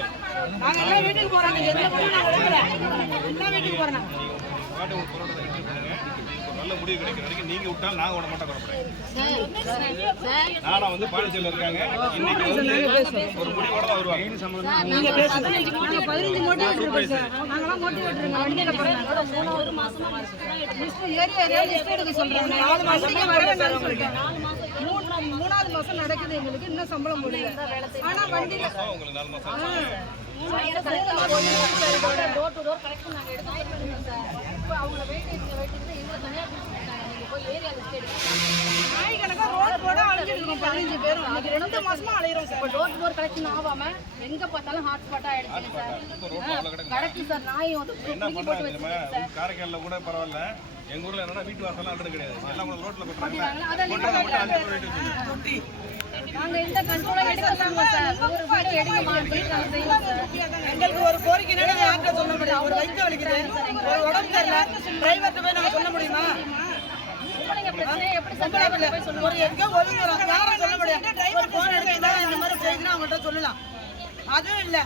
வீட்டுக்கு போறோம் நீங்க எந்த நாங்க எல்லாம் வீட்டுக்கு போறோம் நாங்க. நல்ல முடிவு கிடைக்கிற வரைக்கும் நீங்கள் விட்டால் நாங்கள் விட மாட்டோம் குறப்பறேன் நானா வந்து பாண்டிச்சேரியில் இருக்காங்க. இன்னைக்கு வந்து ஒரு முடிவோட தான் வருவாங்க. நீங்க பேசுங்க நாங்க பதினஞ்சு நாங்களாம் வண்டியில போறோம் ஏரியா ஏரியா லிஸ்ட் எடுக்க சொல்றாங்க நாலு மாசத்துக்கு மாசம் நடக்குது எங்களுக்கு. இன்னும் சம்பளம் முடியல ஆனா வண்டியில டோர் டு டோர் கலெக்ஷன் நாங்க எடுத்து அவங்கள வெயிட்டிங் வெயிட்டிங் எங்களை நீங்க போய் ஏரியா இருக்கோம் பதினஞ்சு பேரும் இன்னைக்கு ரெண்டு மாசமா அலையிறோம் சார். இப்போ டோர் டோர் கலெக்ஷன் ஆகாம எங்க பார்த்தாலும் ஹாட் ஸ்பாட்டா சார். சார் என்ன காரைக்காலில் கூட பரவாயில்ல. எங்கள் ஊரில் என்னன்னா வீட்டு வாசலாம் அல்றது கிடையாது. எல்லாம் கூட எங்களுக்கு ஒரு யார்கிட்ட சொல்ல முடியும் ஒரு வயிற்று வலிக்குது. ஒரு உடம்பு சரியில்ல. டிரைவர்கிட்ட போய் நாங்க சொல்ல முடியுமா? ஒரு எங்கேயோ ஒதுங்குறோம் யாரும் சொல்ல முடியாது. போன் இந்த மாதிரி செய்தினா அவங்கள்ட்ட சொல்லலாம். அதுவும் இல்ல.